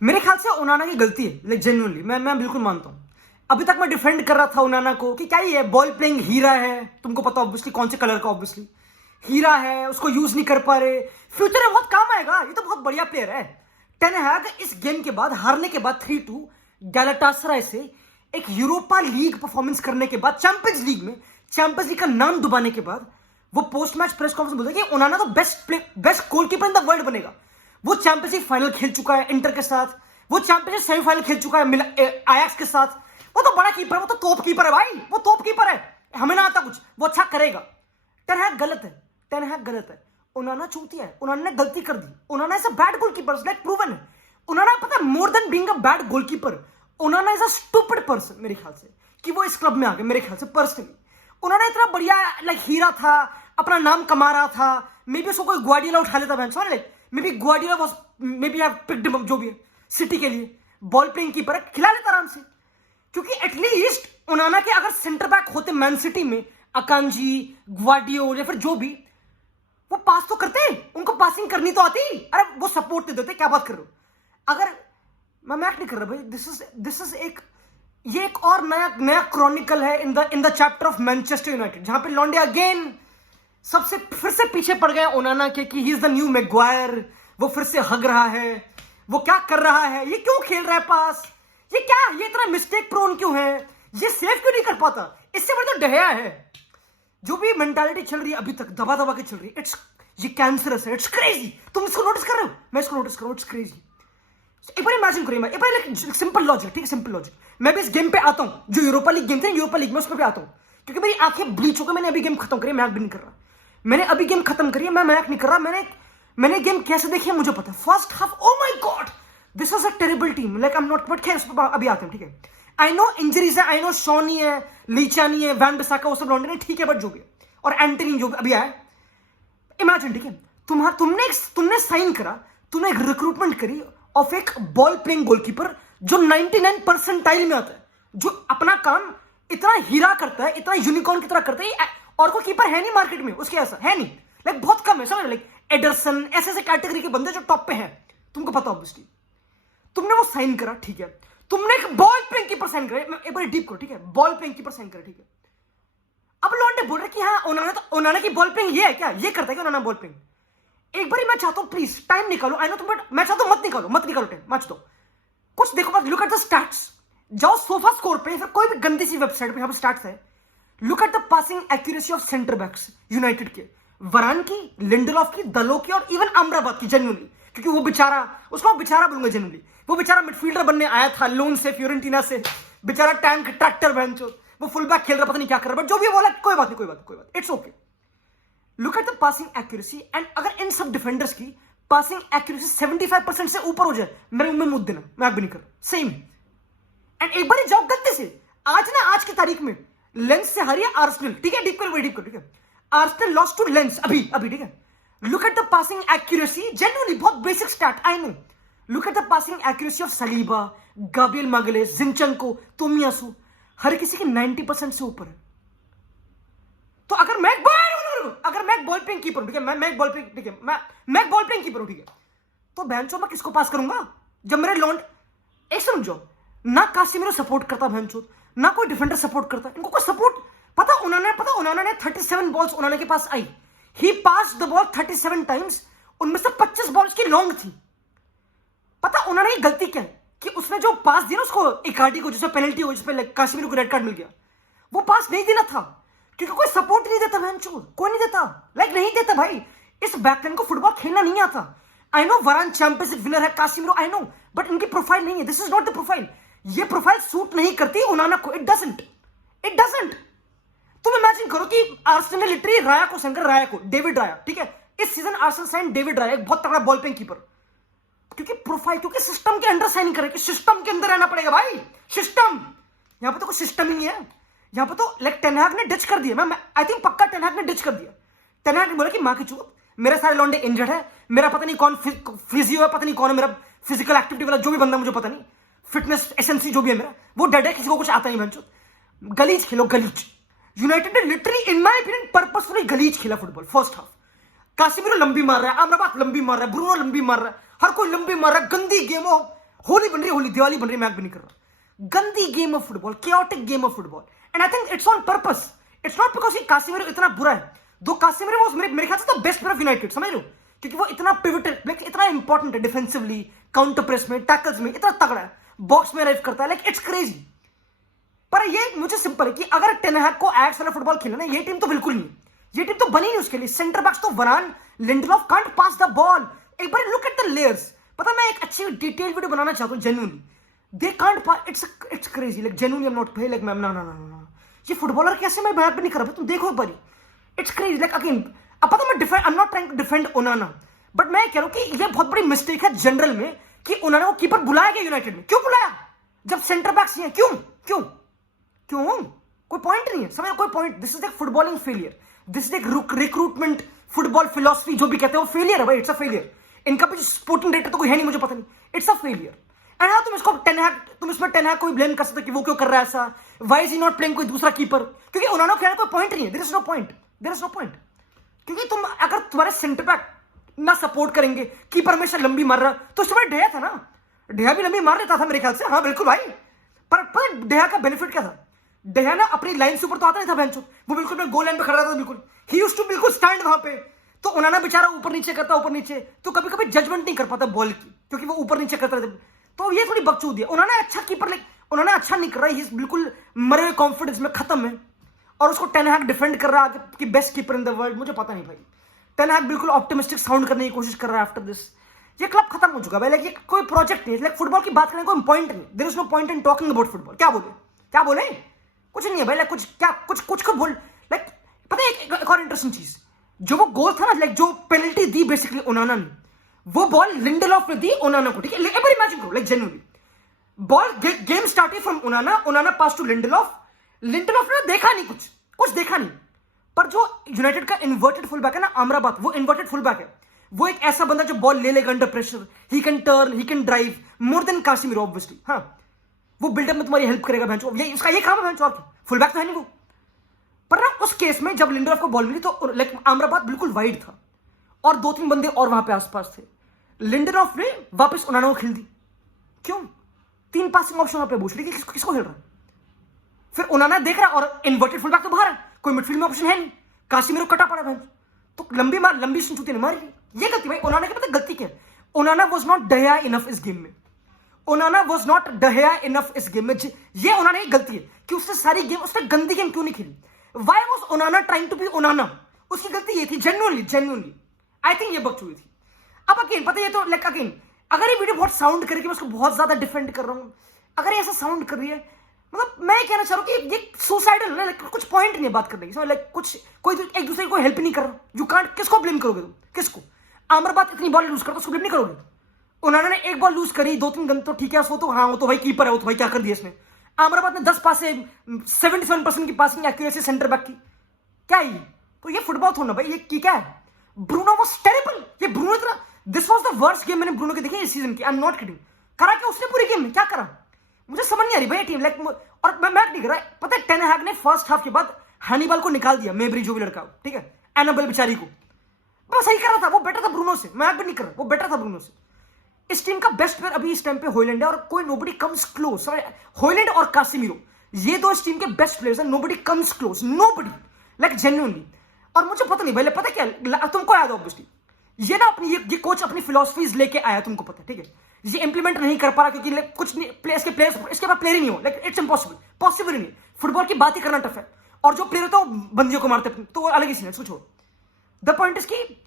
मेरे ख्याल से ओनाना की गलती है, लाइक जेन्युइनली मैं बिल्कुल मानता हूँ। अभी तक मैं डिफेंड कर रहा था ओनाना को कि क्या ही है, बॉल प्लेइंग हीरा है, तुमको पता ऑब्वियसली कौन से कलर का, ऑब्वियसली हीरा है, उसको यूज नहीं कर पा रहे, फ्यूचर में बहुत काम आएगा, ये तो बहुत बढ़िया प्लेयर है। टेन हैग इस गेम के बाद, हारने के बाद 3-2 गैलाटासराय से एक यूरोपा लीग परफॉर्मेंस करने के बाद, चैंपियंस लीग का नाम डुबाने के बाद वो पोस्ट मैच प्रेस कॉन्फ्रेंस बोलते हैं कि ओनाना तो best goalkeeper in the world बनेगा। वो चैंपियंस लीग फाइनल खेल चुका है इंटर के साथ, वो चैंपियंस लीग सेमीफाइनल खेल चुका है आयाक्स के साथ। वो तो बड़ा कीपर है, वो तो टॉप कीपर है भाई, वो टॉप कीपर है, हमें ना आता कुछ, वो अच्छा करेगा। टेन हैग गलत है, ओनाना चूतिया है, ओनाना ने गलती कर दी। Onana is a bad goalkeeper, like proven है। ओनाना पता है, more than being a bad goalkeeper, Onana is a stupid person मेरे ख्याल से, कि वो इस क्लब में आ गए। मेरे ख्याल से पर्सनली उन्होंने इतना बढ़िया लाइक हीरा था, अपना नाम कमा रहा था, मे बी उसको कोई ग्वार्डियोला उठा लेता bench, like may be Guardiola was may be have picked him up, जो भी है सिटी के लिए बॉल प्लेइंग कीपर है, खिला लेता आराम से। क्योंकि एटलीस्ट ओनाना के अगर सेंटर बैक होते मैन सिटी में, अकांजी, ग्वार्डियोला या फिर जो भी, वो पास तो करते, उनको पासिंग करनी तो आती। अरे वो सपोर्ट नहीं देते, क्या बात कर रहे हो। अगर मैं मैच नहीं कर रहा भाई, दिस इज ये एक और नया क्रॉनिकल है in the chapter of Manchester United, जहां पे लॉन्डे अगेन सबसे फिर से पीछे पड़ गए ओनाना के कि he is the new Maguire. वो फिर से हग रहा है, वो क्या कर रहा है, ये क्यों खेल रहा है पास, ये क्या, ये इतना मिस्टेक प्रोन क्यों है, ये सेव क्यों नहीं कर पाता। इससे बड़ा तो डहया है। जो भी मेंटालिटी चल रही है अभी तक, दबा दबा के चल रही है, ये कैंसरस है, इट्स क्रेजी। तुम इसको नोटिस कर रहे हो, मैं इसको नोटिस कर रहा हूं, इट्स क्रेजी। एक बार इमेजिन करिए, एक बार सिंपल लॉजिक, ठीक है, सिंपल लॉजिक। मैं भी इस गेम पे आता हूं, जो यूरोपा लीग गेम थे, यूरोपा लीग में उसमें भी आता हूं, क्योंकि मेरी आंखें ब्लीच हो गई। मैंने अभी गेम खत्म करी, मैच भी नहीं कर रहा, मैंने अभी गेम खत्म करी है, मैं मैच नहीं कर रहा। मैंने गेम कैसे देखी है मुझे पता है। First half, oh my God, this was a terrible team, like I am not, but खैर अभी आते हैं, ठीक है। आई नो इंजरीज है, आई नो शॉनी है, लीचानी है, वैन बिसाका, वो सब लौंडे ने, ठीक है, बट जो भी है, और एंटनी जो अभी आया, इमेजिन, ठीक है, तुमने साइन करा, तुमने एक रिक्रूटमेंट करी ऑफ एक बॉल प्लेइंग गोलकीपर जो 99 परसेंटाइल में आता है, जो अपना काम इतना हीरा करता है, इतना यूनिकॉर्न की तरह करता है, और कोई कीपर है नहीं मार्केट में उसके ऐसा, है नहीं, लाइक बहुत कम है, समझ, लाइक एडरसन, ऐसे कैटेगरी के बंदे जो टॉप पे हैं, तुमको पता ऑब्वियसली। तुमने वो साइन करा, ठीक है, तुमने एक बॉल प्लेइंग कीपर साइन करा, एक बार डीप करो, ठीक है, बॉल प्लेइंग कीपर साइन करा, ठीक है। अब लॉन्डे बोल रहे कि हाँ ओनाना की बॉल प्लेइंग ये है क्या, ये करता है क्या ओनाना बॉल प्लेइंग। एक बार मैं चाहता हूं, प्लीज टाइम निकालो, आई नो तुम, बट मैं चाहता हूं मत निकालो टाइम, मत दो कुछ, देखो मत, लुक एट द स्टैट्स, जाओ सोफा स्कोर पे, फिर कोई भी गंदी सी वेबसाइट पे, यहां पे स्टैट्स है, look at the passing accuracy of centre backs United के, वरान की, लिंडलॉफ की, दलो की, और इवन अमराबाद की, जेन्युइनली, क्योंकि वो बेचारा, उसको बेचारा बोलूंगा जेन्युइनली, वो बेचारा मिडफील्डर बनने आया था लोन से, फ्योरेंटीना से, बेचारा टैंक ट्रैक्टर बहनचोद, वो फुल बैक खेल रहा, पता नहीं क्या कर रहा, बट जो भी बोला, कोई बात नहीं, it's okay. Look at the passing accuracy, and अगर इन सब डिफेंडर्स की पासिंग एक्यूरेसी 75% से ऊपर हो जाए, मेरे मुंह में मुद्दे देना, मैं भी नहीं कर सेम। एंड एक बार जाओ गलती से, आज की तारीख में लेंस से हारी है आर्सेनल, ठीक है, डीप कर, ठीक है, आर्सेनल लॉस्ट टू लेंस अभी, ठीक है। Look at the passing accuracy, genuinely बहुत basic stat, I know, look at the passing accuracy of Saliba, Gabriel Magalhaes, Zinchenko, Tomiyasu, हर किसी की 90% से ऊपर है। तो अगर मैं बॉल प्लेइंग कीपर हूं, ठीक है, मैं बॉल प्लेइंग, ठीक है, मैं बॉल प्लेइंग कीपर हूं, ठीक है, तो बहनचो मैं किसको पास करूंगा जब मेरे लॉन्ड, एक समझो, ना कासिमिरो सपोर्ट करता बहनचो, ना कोई डिफेंडर सपोर्ट करता, इनको कोई सपोर्ट, पता उन्होंने 37 बॉल्स उन्होंने के पास आई, ही पास द बॉल 37 टाइम्स, उनमें से 25 बॉल्स की लॉन्ग थी। पता उन्होंने गलती क्या है कि उसने जो पास दिया ना उसको, इकार्डी को, जिसमें पेनल्टी हो, जिसपे कासिमिरो को रेड कार्ड मिल गया, वो पास नहीं देना था, क्योंकि कोई सपोर्ट नहीं देता बहनचोद, कोई नहीं देता, लाइक नहीं देता भाई। इस बैकलाइन को फुटबॉल खेलना नहीं आता। आई नो वरान चैंपियंस लीग विनर है, कासिमिरो, आई नो, बट इनकी प्रोफाइल नहीं है, this is not the profile, ये प्रोफाइल सूट नहीं करती ओनाना को, इट डजंट। तुम इमेजिन करो कि आर्सेनल ने लिटरली राया को, डेविड राया, ठीक है, इस सीजन आर्सेनल साइन डेविड राया, एक बहुत तगड़ा बॉल प्लेइंग कीपर, क्योंकि सिस्टम के अंडर साइन करे, कि सिस्टम के अंदर रहना पड़ेगा भाई, सिस्टम, यहां पे तो कोई सिस्टम ही नहीं है, यहां पे तो लाइक टेन हैग ने डिच कर दिया, मैं आई थिंक पक्का टेन हैग ने डिच कर दिया। टेन हैग ने बोला कि मां की चूत, मेरे सारे लौंडे इंजर्ड है, मेरा पता नहीं कौन फिजियो है, पता नहीं कौन है, मेरा फिजिकल एक्टिविटी वाला जो भी बंदा मुझे पता नहीं, फिटनेस एसेंसी जो भी है मेरा, वो डेड है, किसी को कुछ आता नहीं बहनचोद, गलीज खेलो, गलीज। यूनाइटेड ने literally in my opinion purposefully गलीज खेला फुटबॉल फर्स्ट हाफ। कासिमिरो लंबी मार रहा है, अमराबाद लंबी मार रहा है, ब्रूनो लंबी मार रहा है, हर कोई लंबी मार रहा है, गंदी गेम हो, होली बन रही, होली दिवाली बन रही, मैं भी नहीं कर रहा। गंदी game of football, chaotic game of football, and I think it's on purpose. It's not because Casemiro इतना बुरा है, दो कासिमिरो वो मेरे ख्याल से तो बेस्ट प्लेयर ऑफ यूनाइटेड, समझ रहे हो, क्योंकि वो इतना पिवटल, लाइक इतना इंपॉर्टेंट है डिफेंसिवली, काउंटर प्रेस में, टैकल्स में इतना तगड़ा है, बॉक्स में अराइव करता है, लाइक इट्स क्रेजी। पर ये मुझे सिंपल है कि अगर टेन हैग को एग्स वाला फुटबॉल खेलना, ये टीम तो बिल्कुल नहीं, ये टीम तो बनी नहीं उसके लिए। सेंटर बैक्स तो वरान, Lindelof can't pass the ball. एक बार लुक एट द लेयर्स, पता मैं एक अच्छी डिटेल वीडियो बनाना चाहता हूं genuinely, they can't pass, it's crazy, like genuinely I am not like ma'am, ना ये फुटबॉलर कैसे, मैं बात भी नहीं कर रहा, तुम देखो एक बार, इट्स क्रेजी। लाइक अगेन, अब पता मैं defend, I am not trying to defend Onana, but मैं कह रहा हूं कि ये बहुत बड़ी मिस्टेक है जनरल में कि ओनाना को कीपर बुलाया गया यूनाइटेड में। क्यों बुलाया जब सेंटर बैक्स ही है? क्यों क्यों क्यों? कोई पॉइंट नहीं है, समझ, कोई पॉइंट। दिस इज एक फुटबॉलिंग फेलियर, दिस इज एक रिक्रूटमेंट फुटबॉल फिलॉसफी जो भी कहते हैं वो फेलियर है भाई, इट्स अ फेलियर। इनका भी स्पोर्टिंग डायरेक्टर तो कोई है नहीं, मुझे पता नहीं, इट्स अ फेलियर। एंड हाँ, तुम इसको तुम इसमें टेन हैग को ब्लेम कर सकते कि वो क्यों कर रहा है ऐसा, why is he not playing कोई दूसरा कीपर, क्योंकि उन्होंने खेलने कोई पॉइंट नहीं है, there is no point, there is no point. क्योंकि तुम अगर तुम्हारे सेंटर बैक ना सपोर्ट करेंगे, कीपर हमेशा लंबी मार रहा, तो उस समय डेहा था ना, डेहा भी लंबी मार लेता था मेरे ख्याल से, हाँ बिल्कुल भाई। पर डेहा का बेनिफिट क्या था? डेहा ना अपनी लाइन से ऊपर तो आता नहीं था बेंचो, वो बिल्कुल मैं गोल लाइन पे खड़ा था बिल्कुल, ही यूज्ड टू बिल्कुल स्टैंड वहां पे। तो उन्होंने बेचारा ऊपर नीचे करता, ऊपर नीचे, तो कभी कभी जजमेंट नहीं कर पाता बॉल की, क्योंकि वो ऊपर नीचे करता था। तो ये थोड़ी बकचोदी है। उन्होंने अच्छा कीपर, लाइक उन्होंने अच्छा नहीं कर रहा है, बिल्कुल मरे हुए कॉन्फिडेंस में खत्म है, और उसको टेन हैग डिफेंड कर रहा है कि best keeper in the world. मुझे पता नहीं भाई, टेन हैग बिल्कुल ऑप्टिमिस्टिक साउंड करने की कोशिश कर रहा है आफ्टर दिस। ये क्लब खत्म हो चुका है भाई, लाइक ये कोई प्रोजेक्ट नहीं है, लाइक फुटबॉल की बात करने का कोई पॉइंट नहीं, there is no point in talking about football. क्या बोले कुछ नहीं है भाई, लाइक कुछ को बोल, लाइक पता है एक और इंटरेस्टिंग चीज, जो वो गोल था ना, लाइक जो पेनल्टी दी बेसिकली ओनाना ने, वो बॉल लिंडेलॉफ ने दी ओनाना को, ठीक है? एक बार इमेजिन करो, like genuinely ball game started from Onana pass to Lindelof ने देखा नहीं, कुछ देखा नहीं। पर जो यूनाइटेड का इन्वर्टेड फुल बैक है ना, अमराबाद, वो इन्वर्टेड फुल बैक है, वो एक ऐसा बंदा जो बॉल ले लेगा under pressure, he can turn, he can drive more than Casemiro obviously. हाँ, वो बिल्डअप में तुम्हारी हेल्प करेगा बेंच, ये उसका ये काम है बेंच, और फुल बैक तो है नहीं वो। पर ना उस केस में जब लिंडेलॉफ को बॉल मिली तो लाइक अमराबाद बिल्कुल वाइड था, और 2-3 बंदे और वहां पे आसपास थे। लिंडेलॉफ ने वापस ओनाना को खेल दी, क्यों? 3 पासिंग ऑप्शन वहां पे पूछ ली कि किसको खेल रहा है। फिर ओनाना देख रहा, और इन्वर्टेड फुल बैक तो बाहर है, कोई मिडफील्ड में ऑप्शन है नहीं, कासिमिरो कटा पड़ा बेंच, तो लंबी संचूती ने मारी। ये गलती भाई ओनाना की, पता गलती क्या है? ओनाना वाज नॉट दया इनफ इस गेम में, ओनाना वाज नॉट दया इनफ इस गेम में। ये ओनाना की गलती है कि उसने सारी गेम, उसने गंदी गेम क्यों नहीं खेली। Why was Onana trying to be Onana? उसकी गलती ये थी, जेन्युइनली आई थिंक ये बकचोदी थी। अब अगेन पता है, ये तो लाइक अगेन, अगर ये वीडियो बहुत साउंड करेगी, मैं उसको बहुत ज्यादा डिफेंड कर रहा हूं, अगर ऐसा साउंड कर रही है, मतलब मैं कहना चाह रहा हूं कि ये सुसाइडल है, लाइक कुछ पॉइंट नहीं है बात करने की, लाइक कुछ कोई एक दूसरे को हेल्प नहीं कर रहा, यू कांट, किसको ब्लेम करोगे तुम? किसको? अमराबाद इतनी बॉल लूज करता, उसको ब्लेम नहीं करोगे? उन्होंने एक बॉल लूज करी, 2-3 गन तो ठीक है, वो तो हाँ, वो तो भाई कीपर है, वो तो भाई क्या कर दिया इसने। अमराबाद ने 10 पासे, 77% की पासिंग एक्यूरेसी सेंटर बैक की, क्या है ये? तो ये फुटबॉल थोड़ा भाई, ये क्या है? ब्रूनो वाज टेरिबल, ये ब्रूनो इतना, this was the worst game मैंने ब्रूनो की देखी इस सीजन की, आई एम नॉट किडिंग। करा क्या उसने पूरी गेम में, क्या करा? मुझे समझ नहीं आ रही भाई टीम, लाइक, और मैं नहीं कर रहा, पता है टेन हैग ने फर्स्ट हाफ के बाद हनीबल को निकाल दिया, मेबरी जो भी लड़का, ठीक है, एनाबेल बेचारी को, वो सही कर रहा था, वो बेटर था ब्रूनो से, मैं भी नहीं कर रहा, वो बेटर था ब्रूनो से। इस टीम का बेस्ट प्लेयर अभी इस टाइम पे हॉयलैंड है, और कोई नोबडी कम्स क्लोज। हॉयलैंड और कासिमिरो, ये दो इस टीम के बेस्ट प्लेयर्स हैं, nobody comes close, nobody, like genuinely. और मुझे पता नहीं भाई, पता क्या तुमको याद है ऑब्वियसली, ये ना अपनी ये कोच अपनी फिलॉसफीज लेके आया, तुमको पता है, ठीक है, ये इंप्लीमेंट नहीं कर पा रहा क्योंकि कुछ नहीं, प्लेयर्स इसके बाद प्लेयर ही नहीं हो, लाइक इट्स इम्पॉसिबल, पॉसिबल ही नहीं। फुटबॉल की बात ही करना टफ है, और जो प्लेयर होता है वो बंदियों को मारते हैं, तो वो अलग ही सीन है, इसको छोड़ो। द पॉइंट इज कि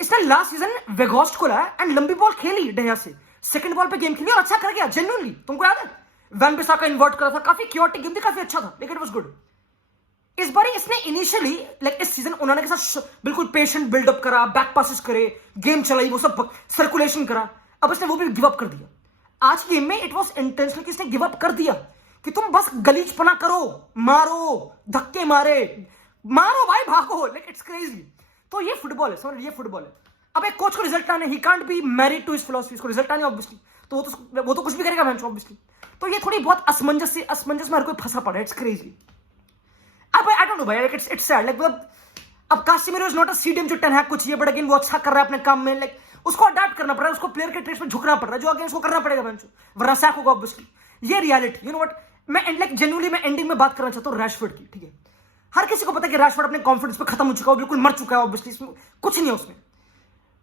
इसने लास्ट सीजन वेगोस्ट को लाया एंड लंबी बॉल खेली डेहा से, सेकंड बॉल पे गेम खेली और अच्छा कर गया जेन्युइनली। तुमको याद है वैन बिसाका इन्वर्ट करा था, काफी क्योटिक गेम थी, काफी अच्छा था, लेकिन इट वाज गुड। इस बार इसने इनिशियली, लाइक इस सीजन उन्होंने के साथ बिल्कुल पेशेंट बिल्डअप करा, बैक पासेस करे, गेम चलाई, वो सब सर्कुलेशन करा, अब इसने वो भी गिव अप कर दिया। आज गेम में इट वाज इंटेंशनल कि इसने गिव अप कर दिया कि तुम बस गलीचपना करो, मारो, धक्के मारो भाई, भागो, लाइक इट्स क्रेजी। तो ये फुटबॉल है, समझ, ये फुटबॉल है। अब एक कोच को रिजल्ट आने, he can't be married to his philosophy, इसको रिजल्ट आने ऑब्वियसली, तो वो तो कुछ भी करेगा मैच ऑब्वियसली। तो ये थोड़ी बहुत असमंजस में हर कोई फंसा पड़ा है, इट्स क्रेजी। अब आई डोंट नो भाई, इट्स सैड, लाइक अब Casemiro is not a CDM जो टेन हैग को चाहिए, बट अगेन वो अच्छा कर रहा है अपने काम में, लाइक उसको अडेप्ट करना पड़ रहा है, उसको प्लेयर के ट्रेस में झुकना पड़ रहा है, जो आगे उसको करना पड़ेगा बेंचो, वरना सैक होगा ऑब्वियसली। ये रियलिटी, यू नो व्हाट, मैं लाइक जेन्युइनली मैं एंडिंग में बात करना चाहता हूँ रैशफोर्ड की, ठीक है। हर किसी को पता है कि रैशफोर्ड अपने कॉन्फिडेंस पे खत्म हो चुका है, बिल्कुल मर चुका है ऑब्वियसली, इसमें कुछ नहीं है उसमें।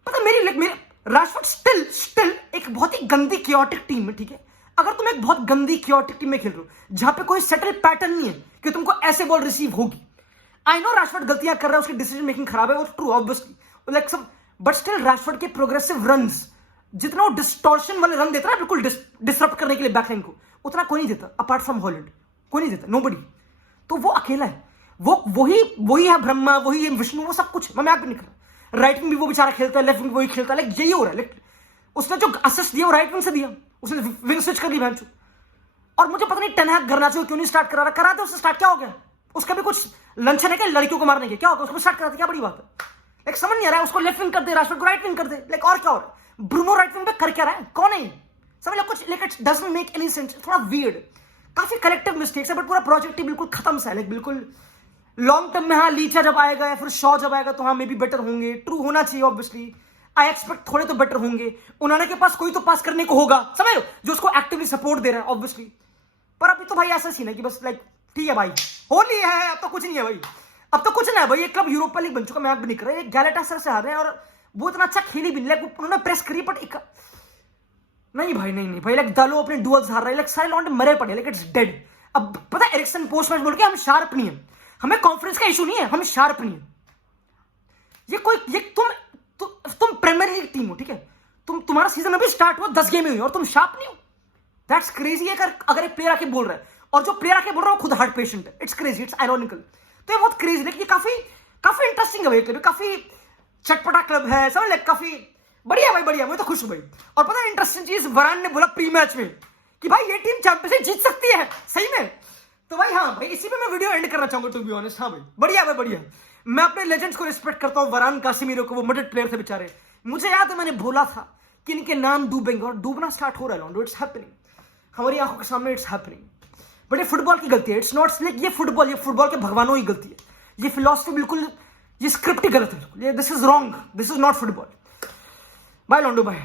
पता मेरी रैशफोर्ड स्टिल एक बहुत ही गंदी क्योटिक टीम है, ठीक है। अगर तुम एक बहुत गंदी क्योटिक टीम में खेल रहे हो जहां पे कोई सेटल पैटर्न नहीं है कि तुमको ऐसे बॉल रिसीव होगी, आई नो रैशफोर्ड गलतियां कर रहा है, उसकी डिसीजन मेकिंग खराब है, वो ट्रू ऑब्वियसली, लाइक सब, बट स्टिल रैशफोर्ड के प्रोग्रेसिव रन्स, जितना वो डिस्टॉर्शन वाले रन देता है बिल्कुल डिसरप्ट करने के लिए बैकलाइन को, उतना कोई नहीं देता अपार्ट फ्रॉम हॉलैंड, कोई नहीं देता, नोबडी। तो वो अकेला है, वही है ब्रह्मा, वही है विष्णु, वो सब कुछ, मैं मजाक भी नहीं कर रहा। राइट विंग भी वो बेचारा खेलता है, लेफ्ट विंग वही खेलता है, लाइक यही हो रहा है। उसने जो असिस्ट दिया वो राइट विंग से दिया, उसने विंग स्विच कर दी भैंचो। और मुझे पता नहीं टेन हैग गर्नाचो क्यों नहीं स्टार्ट करा रहा, करा दे उससे स्टार्ट, क्या हो गया उसका भी कुछ लंचन है क्या लड़कियों को मारने के, क्या होगा उसको स्टार्ट करा दे, क्या बड़ी बात है। लाइक समझ नहीं आ रहा है, उसको लेफ्ट विंग कर दे, राशफोर्ड को राइट विंग कर दे, लाइक और क्या हो रहा है, ब्रूनो राइट विंग पे कर क्या रहा है, कौन है समझ लो कुछ, like it doesn't make any sense, थोड़ा वियर्ड, काफी कलेक्टिव मिस्टेक्स है, बट पूरा प्रोजेक्ट ही बिल्कुल खत्म सा है, लाइक बिल्कुल लॉन्ग टर्म में। हाँ लीचा जब आएगा या फिर शॉ जब आएगा तो हाँ मे बी बेटर होंगे, ट्रू होना चाहिए ऑब्वियसली, आई एक्सपेक्ट थोड़े तो बेटर होंगे, उन्होंने के पास कोई तो पास करने को होगा, समझ लो, जो उसको एक्टिवली सपोर्ट दे रहा है ऑब्वियसली। पर अभी तो भाई ऐसा सीन है कि बस लाइक ठीक है भाई, होली है, अब तो कुछ नहीं है भाई, अब तो कुछ नहीं है भाई, ये क्लब यूरोपा लीग बन चुका, मैं भी नहीं कर रहा, गैलाटासराय से हार रहे हैं और वो इतना अच्छा खेली भी नहीं, लाइक उन्होंने प्रेस करी बट एक नहीं भाई, नहीं भाई, लाइक दालो अपने डुअल्स हार रहे हैं, लाइक सारे लॉन्डे मरे पड़े, लाइक इट्स डेड। अब पता है एरिक्सन पोस्ट मैच बोल के हम शार्प नहीं है, हमें कॉन्फिडेंस का इशू नहीं है, हम शार्प नहीं है। ये तुम प्रीमियर लीग टीम हो, ठीक है, तुम्हारा सीजन अभी स्टार्ट हुआ 10 गेम हुई और तुम शार्प नहीं हो, दैट्स क्रेजी है। अगर एक प्लेयर आके बोल रहा है और जो प्लेयर आके बोल रहा है वो खुद हार्ट पेशेंट है, इट्स क्रेजी, इट्स आयरॉनिकल। तो ये बहुत क्रेजी है, ये काफी इंटरेस्टिंग है भाई, क्लब काफी चटपटा क्लब है, समझ लाइक काफी बढ़िया भाई, बढ़िया, मैं तो खुश हूं भाई। और पता है इंटरेस्टिंग चीज, वरान ने बोला प्री मैच में कि भाई ये टीम चैंपियनशिप जीत सकती है सही में, तो भाई हाँ भाई, इसी पे मैं वीडियो एंड करना चाहूंगा टू बी ऑनेस्ट। हाँ भाई बढ़िया भाई, बढ़िया, मैं अपने लेजेंड्स को रिस्पेक्ट करता हूँ, वरान, कासिमीरो को, वो मिडिल प्लेयर थे बेचारे, मुझे याद है मैंने बोला था कि इनके नाम डूबेंगे और डूबना स्टार्ट हो रहा है, लॉन्डो, इट्स हैपनिंग हमारी आंखों के सामने, इट्स हैपनिंग। बट ये फुटबॉल की गलती है, इट्स नॉट लाइक ये फुटबॉल के भगवानों की गलती है, ये फिलॉसफी बिल्कुल, ये स्क्रिप्ट ही गलत है, this is wrong, this is not football. Bye Lando, bye.